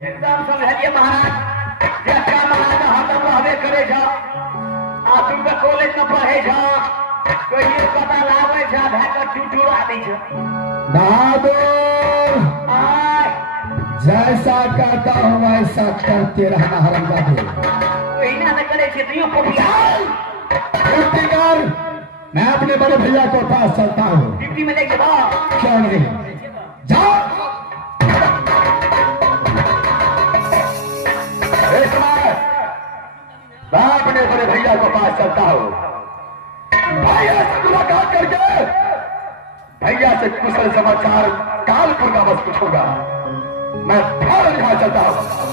एकदम समझिए महाराज, जैसा महाराज हम रहबे करे छ आ तुम कॉलेज में पढ़े छ तो ये पता लागे छ भाग टूटू आदि छ बहादुर आय जैसा कहता हूँ वैसा करते रहना हरमजादे। वही ना करे क्षेत्रियों को भी ड्यूटी कर, मैं अपने बड़े भैया को पास चलता हूँ। ड्यूटी में लेके जाओ। क्यों नहीं, जाओ। मैं अपने बड़े भैया को पास चलता हूँ। भैया से मुलाकात करके भैया से कुशल समाचार कानपुर का बस पूछूंगा। मैं फौरन यहाँ चलता हूँ।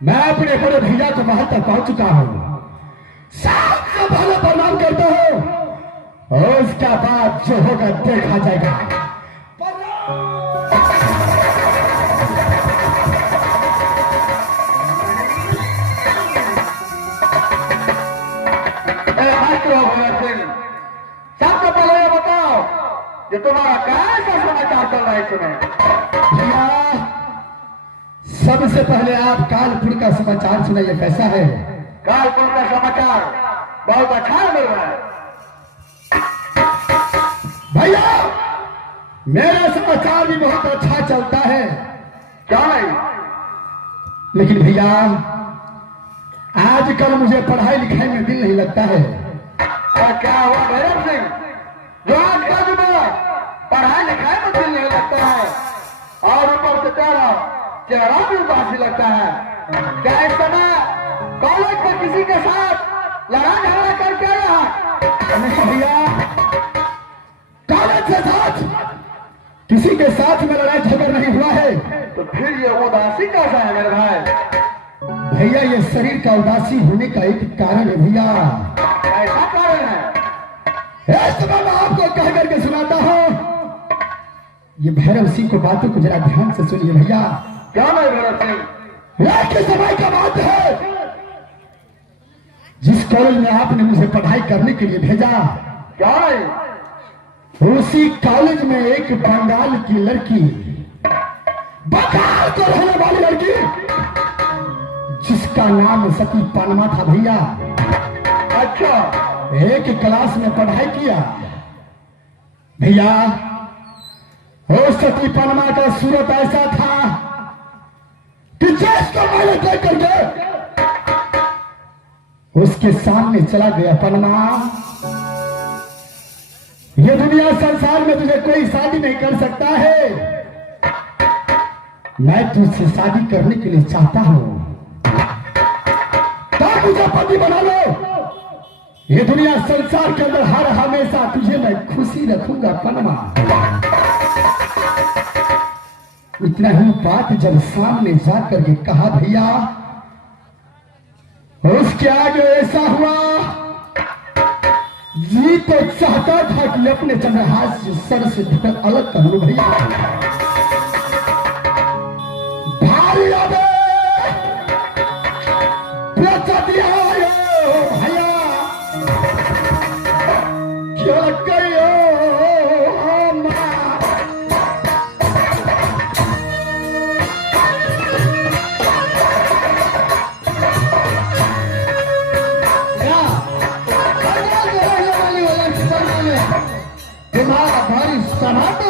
मैं अपने बड़े भैया के महल तक पहुंच चुका हूं। साथ का भला प्रणाम करता हूं और उसके बाद जो होगा देखा जाएगा। सबसे पहले ये बताओ ये तुम्हारा कैसा समाचार चल रहा है तुम्हें? भैया सबसे पहले आप कानपुर का समाचार सुनाइए, कैसा है? कानपुर का समाचार बहुत अच्छा मिल रहा है भैया। मेरा समाचार भी बहुत अच्छा चलता है। क्या नहीं? लेकिन भैया आजकल मुझे पढ़ाई लिखाई में दिल नहीं लगता है। और क्या हुआ भैरव सिंह जो आज का जुड़ा चेहरा भी उदासी लगता है। क्या इस समय कॉलेज में किसी के साथ लड़ाई झगड़ा करके आया है? नहीं भैया, कॉलेज के साथ किसी के साथ में लड़ाई झगड़ा नहीं हुआ है। तो फिर ये उदासी कैसा है मेरे भाई? भैया ये शरीर का उदासी होने का एक कारण है भैया। ऐसा कारण है? इस समय मैं आपको कह करके सुनाता हूँ। ये भैरव सिंह को बातों को जरा ध्यान से सुनिए भैया। क्या नहीं भैरव सिंह? रात के समय का बात है, जिस कॉलेज में आपने मुझे पढ़ाई करने के लिए भेजा, क्या नहीं? उसी कॉलेज में एक बंगाल की लड़की, बंगाल को रहने वाली लड़की, जिसका नाम सती पनमा था भैया। अच्छा, एक क्लास में पढ़ाई किया भैया। उस सती पनमा का सूरत ऐसा था कि जिसको मैंने देख करके उसके सामने चला गया, पनमा ये दुनिया संसार में तुझे कोई शादी नहीं कर सकता है, मैं तुझसे शादी करने के लिए चाहता हूं, तो मुझे पति बना लो। ये दुनिया संसार के अंदर हर हमेशा तुझे मैं खुशी रखूंगा पनमा। इतना ही बात जब सामने जाकर के कहा भैया, उसके आगे ऐसा हुआ, जी तो चाहता था कि अपने चंद्रहास से सर से ढककर अलग कर लूं भैया। भारी आदे दिया भैया, क्या करियो भारी समाप्त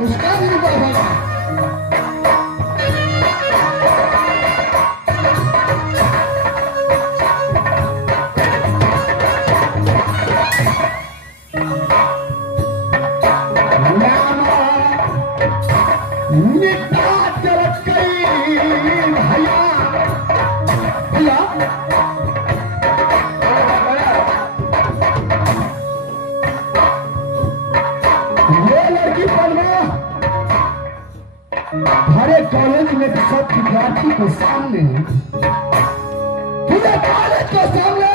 उसका भी बड़ा हमारे कॉलेज में सब विद्यार्थी के सामने, पूरे कॉलेज के सामने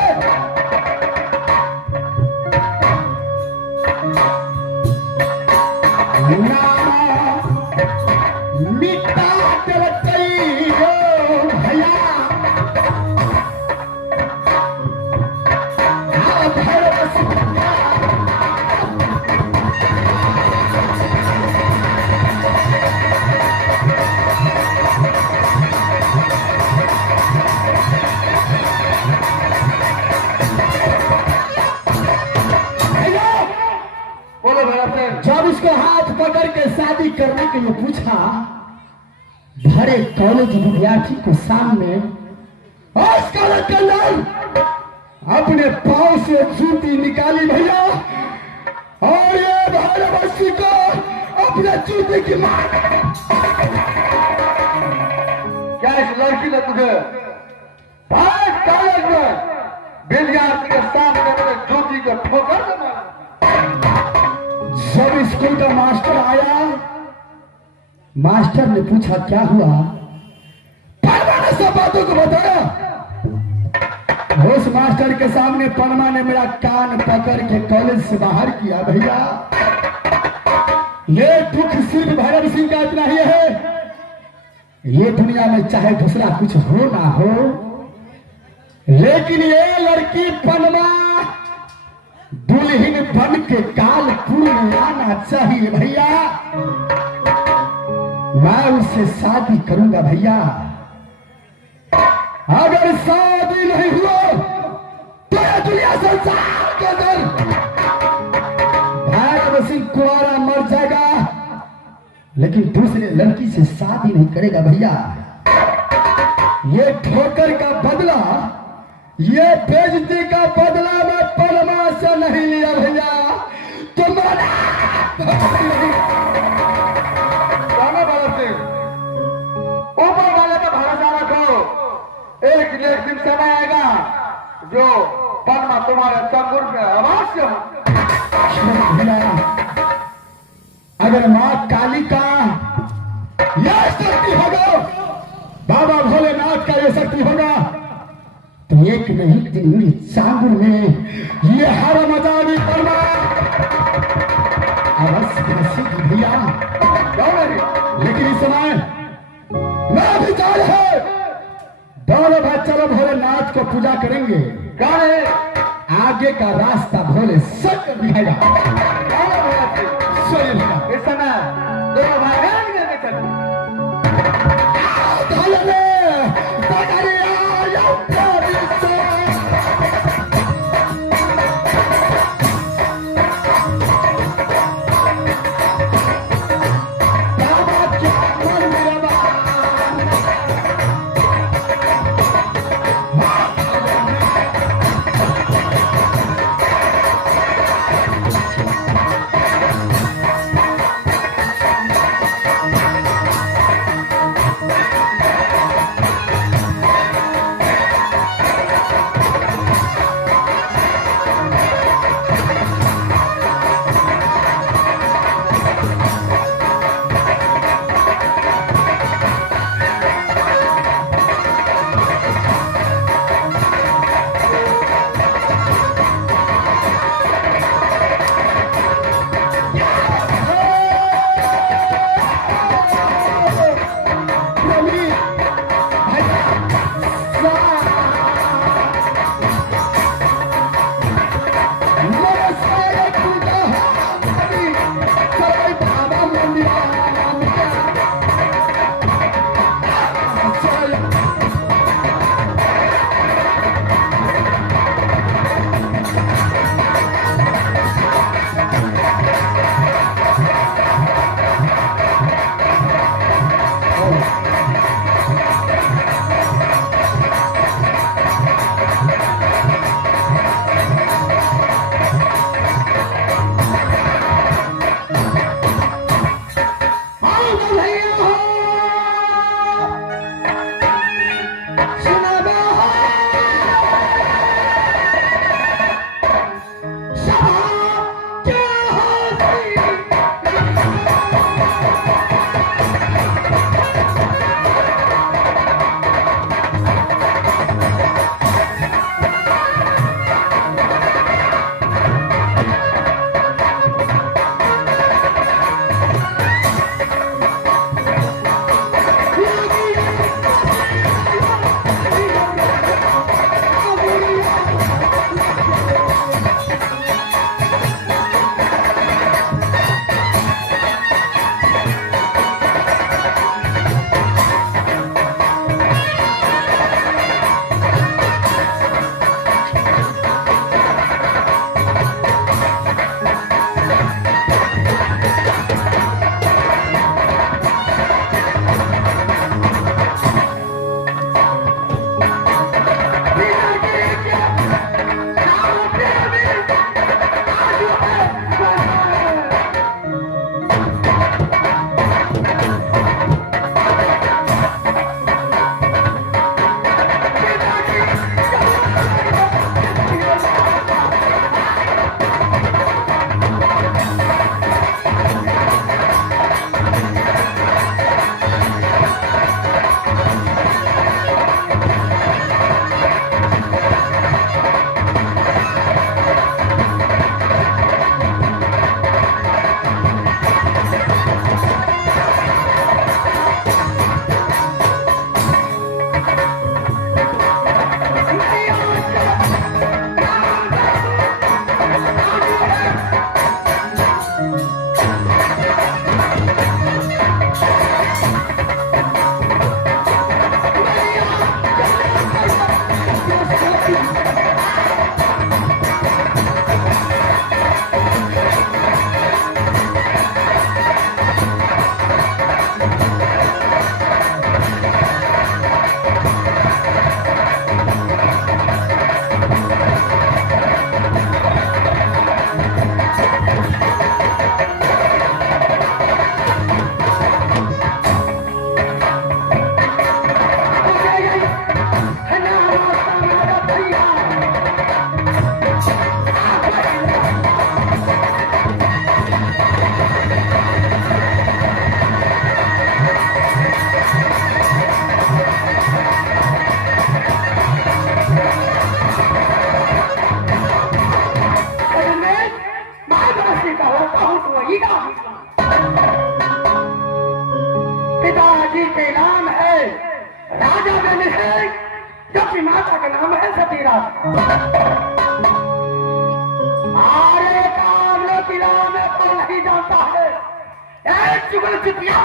मिटा गई भैया। जब उसको हाथ पकड़ के शादी करने के लिए पूछा, भरे कॉलेज विद्यार्थी को सामने उस कॉलेज के अंदर अपने पांव से जूती निकाली भैया, और ये भारतवासी को अपने जूती की मार। क्या इस लड़की ने तुझे भारत कॉलेज में विद्यार्थी के सामने अपने जूती को ठोकर देना? जब स्कूल का मास्टर आया, मास्टर ने पूछा क्या हुआ, परमा ने सब बातों को बताया। उस मास्टर के सामने परमा ने मेरा कान पकड़ के कॉलेज से बाहर किया भैया। ये दुख सिर्फ भैरव सिंह का इतना ही है ये दुनिया में चाहे दूसरा कुछ हो ना हो, लेकिन ये लड़की पनमा दुल्हन बन के कालपुर में आना चाहिए भैया। मैं उससे शादी करूंगा भैया। अगर शादी नहीं हुआ तो ये दुनिया संसार के अंदर भैरव सिंह कुंवारा मर जाएगा, लेकिन दूसरे लड़की से शादी नहीं करेगा भैया। ये ठोकर का बदला, ये बेइज्जती का बदला मैं परमा से नहीं लिया भैया। तुम्हारा ऊपर वाले का भरोसा रखो, एक न एक दिन समय आएगा जो परमा तुम्हारे तंगुर में अवश्य हो। अगर माँ काली का यह शक्ति होगा, बाबा भोलेनाथ का यह शक्ति होगा, तो एक न एक दिन मेरी चांगुर में ये हर मजावी परमा अवश्य बसेगी भैया। लेकिन इस समय मैं विचार है दोनों भाई चलो भोलेनाथ को पूजा करेंगे। गाने आगे का रास्ता भोले सब दिखाएगा। इस समय दोनों भाई गान करके चलो। भैया पिताजी के नाम है राजा बने है, जबकि माता का नाम है सतीरा। अरे काम किला में तो नहीं जानता है, एक चुगल चुतिया।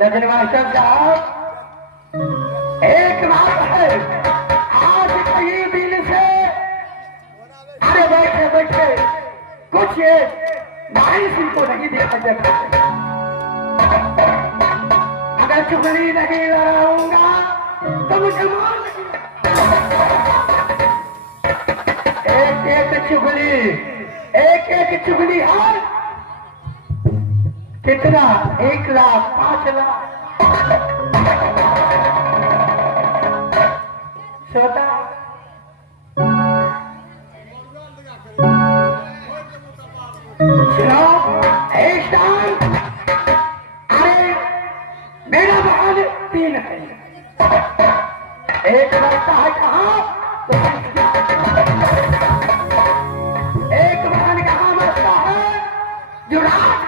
लेकिन मास्टर साहब एक बात है, आज कई दिन से अरे बैठे बैठे कुछ भाई सिंह को नहीं देखा जाता। अगर चुगली नहीं लड़ाऊंगा तो मुझे मार एक एक चुगली है कितना 1 लाख 5 लाख सोता। अरे मेरा बहन 3 है, एक बचता है कहाँ तो एक बहन कहाँ बचता है जो रात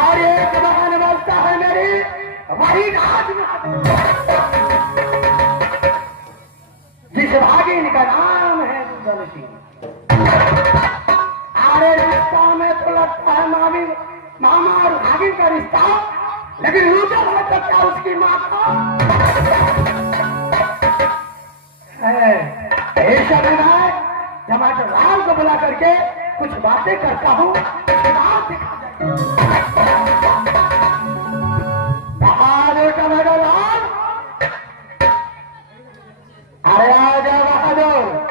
और एक बहन बचता है मेरी वही रात जिस भागिन का नाम है तुलसी। अरे रिश्ता में तो लगता है मामा और भागिन का रिश्ता, लेकिन रुदल है तो क्या उसकी माँ का है। ऐसा में मैं टमाटर लाल को बुला करके कुछ बातें करता हूँ, बहादुर टमाटर लाल, अरे आजा बहादुर।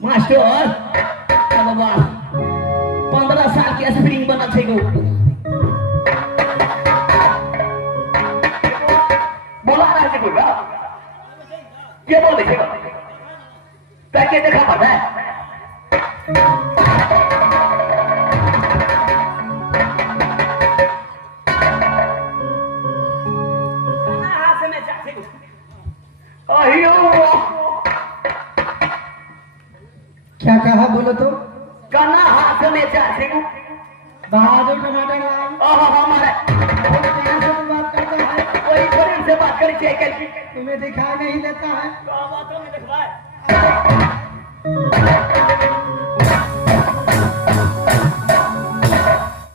मास्टर 15 साल के स्प्रिंग बनल छै गो। बोला रहा है कोई बात क्या बोल देखेगा ताकि देखा पता है। हाथ में जाते क्या कहा बोलो तो? कना हाथ में जाते बहादुर टमाटर लाल हमारे बात करता है, कोई थोड़ी से बात करी चाहिए तुम्हें दिखाई नहीं देता है। बातों में दिखवाए